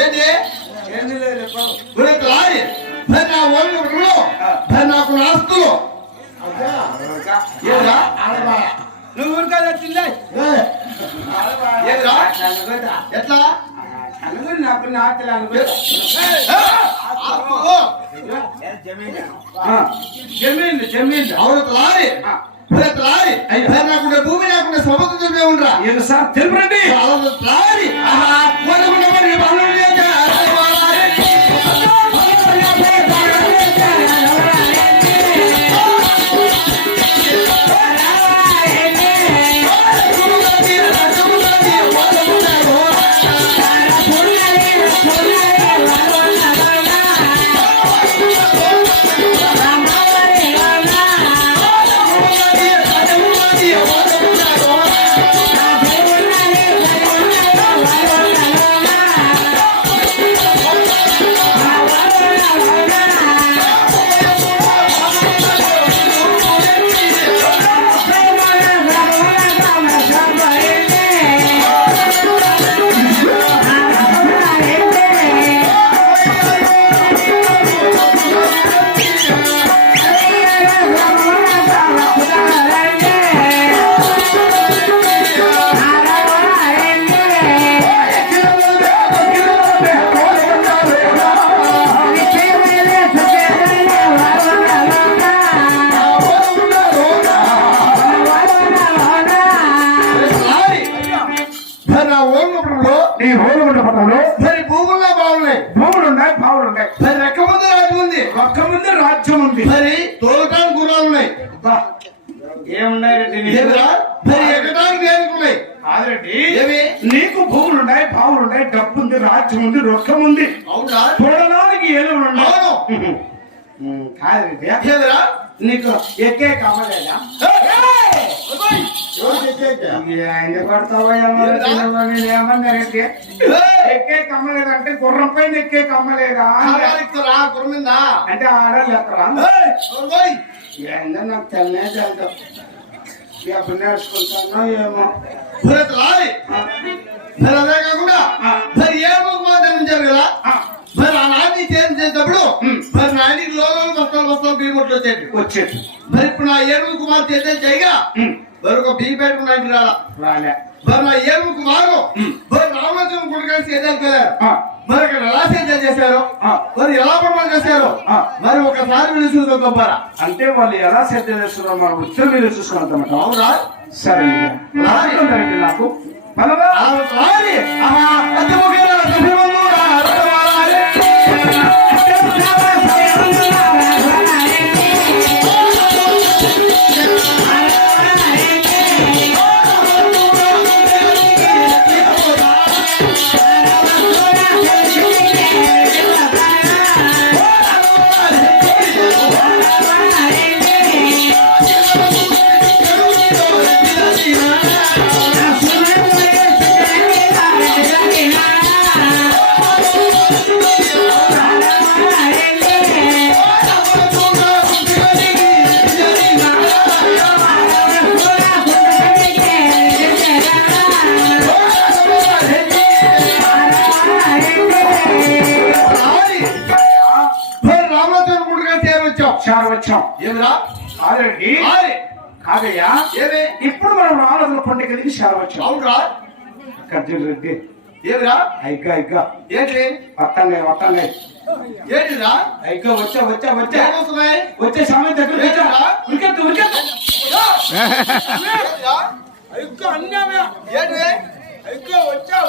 ఏంటి లారీ నా ఒళ్ళు నాకు ఆస్తులు నువ్వు వచ్చిందే ఎట్లా నాకు జమీన్ అవును లారీ నాకు భూమి లేకుండా సముద్రం ఉండరా సార్ తెలుపండి లారీ మరి భూముల్లో బాగున్నాయి మరి రెక్క ముందు రాజ్యం ఉంది రాజ్యం ఉంది మరి తోలటానికి గుర్రాలు ఉన్నాయి ఏమున్నాయి మరి ఎక్కడానికి నేర్చుకున్నాయి నీకు భూములున్నాయి బావులున్నాయి డబ్బు ఉంది రాజ్యం ఉంది రొక్కం ఉంది అవునా చూడడానికి ఏదో కాదురా నీకు ఎక్కే కావలేదా ఎక్కే కమ్మలేదంటే గుర్రం పైన ఎక్కే కమ్మలేదా అంటే ఆడాలి ఎక్కరా ఏందో నాకు తెల్లనే తెలుదు ఎప్పుడు నేర్చుకుంటానో ఏమో అదే కాకుండా మరి ఏ జరుగుతారు కదా మరి ఆ నాటి చేసేటప్పుడు మరి నాటికి లోపల బస్తాలు బియ్యం వచ్చేది మరి ఇప్పుడు నా ఏడుగు కుమార్తె అయితే చేయగా మరి ఒక బియ్యం పెట్టుకున్నాడు రాలే మరి నా ఏడుగు కుమారు మరి రామోజం గుడికేసి ఎదుర్కొన్నారు మరి అక్కడ ఎలా సేద్యం చేశారు మరి ఎలా పనులు చేశారు మరి ఒకసారి విలుసుకుందాం గొప్పరా అంటే వాళ్ళు ఎలా సేద్యం చేస్తున్నారో మనం ఉత్తరం మీద చూసుకుంటామంట అవునా సరే నాకు వచ్చాం ఏమిరా కాదయ్యా ఇప్పుడు మనం రామరాజుల పండుగకి వచ్చాం అవునరా కర్జున్ రెడ్డి ఏమిరా అయిగా ఏంటి వస్తాయి ఏంటిరా అయిగా వచ్చా వచ్చే సమయం దగ్గర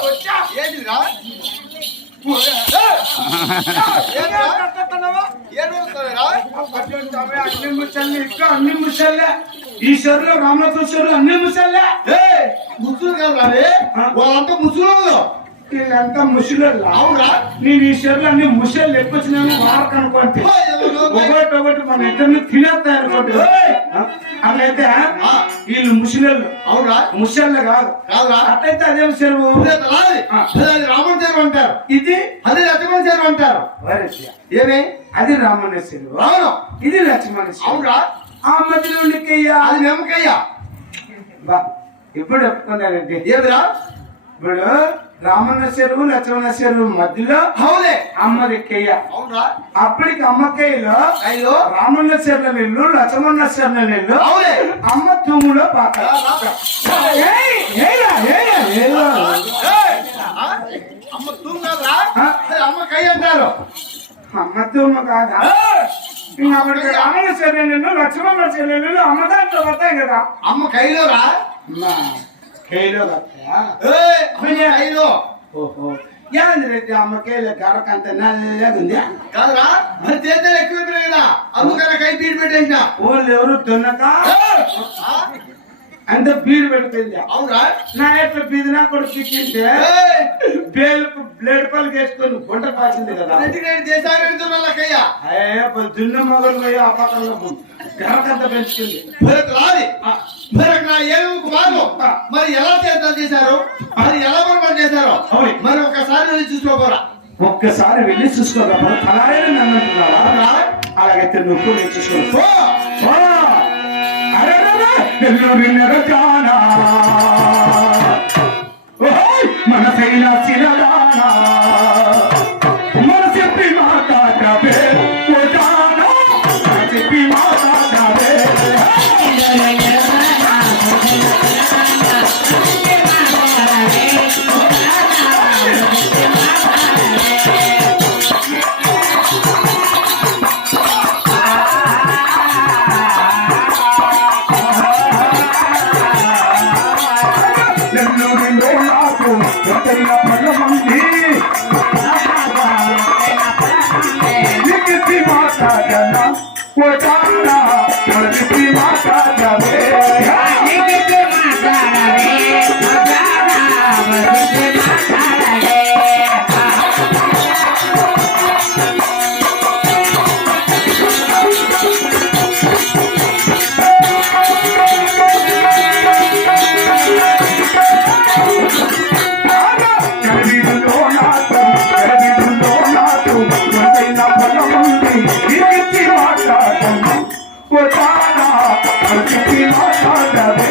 వచ్చా ఏంటిరా అన్ని ముసల్లే ఈ చెరువులో రామనాథ చెరువు అన్ని ముసల్లే ముసులు కదా వాళ్ళంతా ముసులు వీళ్ళంతా ముసలోళ్ళు అవునా నేను ఈ చెరువులు అన్ని ముసలు ఎప్పొచ్చినాను వారకు అనుకోండి ఒకటి మన ఇద్దరిని తినేస్తాయి అనుకోండి అట్లయితే వీళ్ళు ముసలోళ్ళు అవునా ముసళ్ళు కాదు అట్లయితే అదే చెరువు రామణ చెరువు అంటారు ఇది అదే లక్ష్మణ చెరువు అంటారు ఏమి అది రామణ చెరువు అవును ఇది లక్ష్మణ అవునా ఆ మధ్యలో నిమ్మకయ్య అది నిమ్మకయ్య ఎప్పుడు చెప్పుకున్నారంటే ఏమిరా ఇప్పుడు రామన్న చెరువు లక్ష్మణ చెరువు మధ్యలో అవునే అమ్మది కెయ్య. అవునా అప్పటికి అమ్మ కెయ్యలో అయ్యో రామన్న చెర్ల నీళ్ళు లక్ష్మణ చెర్ల నీళ్ళు అవునే అమ్మ తుమ్ములో పాక. ఏయ్! ఆ? అమ్మ తూంగరా అమ్మ కై అంటారు అమ్మ తుమ్మ కాదా? ఇంకా అప్పటికి రామన్న చెర్ల నీళ్ళు లక్ష్మణ చెర్ల నీళ్ళు అమ్మ దాంట్లో వస్తాయి కదా. అమ్మ కైలో రా కేలో వస్తాయా? కైలో ఓహో యాంద్రెడ్డి అమ్మ కేలో గరకంత నల్లగా ఉంది. కాదురా మరి చేతులు ఎక్కువ కదా అందుకని కై బీడ్ పెట్టేసిన వాళ్ళు ఎవరు దున్నక అంత బీడు పెడుతుంది. అవునా నా ఎట్లా బీదినా కూడా పిక్కింటే బేలుకు బ్లేడ్ పళ్ళు వేసుకొని గుంట పాసింది కదా. దేశాకయ్యా అయ్యే దున్న మొగలు పోయి ఆ పక్కన గరకంత పెంచుతుంది. రాలి మరి నా ఏనుగు మారు మరి ఎలా చేశారు మరి ఎలా పొరపాటు చేశారు మరి ఒక్కసారి వెళ్ళి చూసుకోపోరా. ఒక్కసారి వెళ్ళి చూసుకోగలరా? అలాగే నన్ను అంటున్నావా? అలాగైతే నువ్వు నేను చూసుకో. మనసైన చిరదానా మన చెప్పి మాట్లాడవే చెప్పి మాట్లాడవే మాట్లాడ